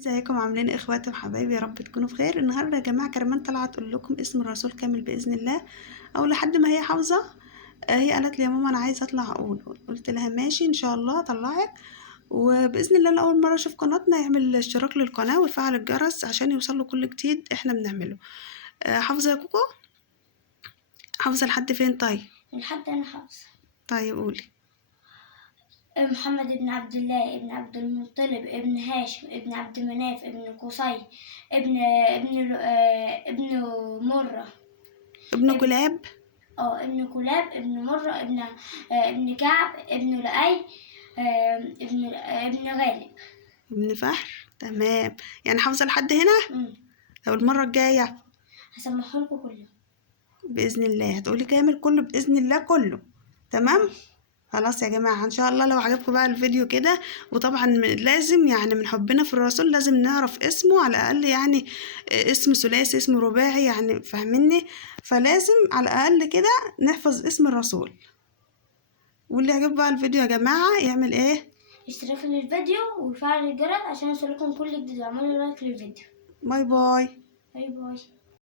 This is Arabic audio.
ازيكم عاملين ايه اخواتي وحبايبي؟ يا رب تكونوا بخير. النهارده يا جماعه كرمان طلعت تقول لكم اسم الرسول كامل باذن الله، او لحد ما هي حافظه. هي قالت لي يا ماما انا عايزه اطلع اقول، قلت لها ماشي ان شاء الله اطلعك. وباذن الله لاول مره اشوف قناتنا يعمل اشتراك للقناه ويفعل الجرس عشان يوصله كل جديد احنا بنعمله. حافظه يا كوكو؟ حافظه لحد فين؟ طيب لحد أنا حافظة. طيب قولي. محمد بن عبد الله ابن عبد المطلب ابن هاشم ابن عبد مناف ابن قصي ابن مرة ابن ابن كلاب. ابن كلاب ابن مرة ابن كعب ابن لؤي ابن غالب. ابن فهر. تمام، يعني حافظه لحد هنا. لو المره الجايه هسمحهولكوا كله بإذن الله هتقولي كامل كله بإذن الله كله. تمام. خلاص يا جماعة ان شاء الله لو عجبكم بقى الفيديو كده، وطبعا لازم يعني من حبنا في الرسول لازم نعرف اسمه على الاقل، يعني اسم ثلاثي اسم رباعي يعني فاهميني، فلازم على الاقل كده نحفظ اسم الرسول. واللي عجب بقى الفيديو يا جماعة يعمل ايه؟ اشتراك للفيديو وفعل الجرس عشان يوصلكم كل جديد، واعملوا لايك للفيديو. باي باي. باي باي.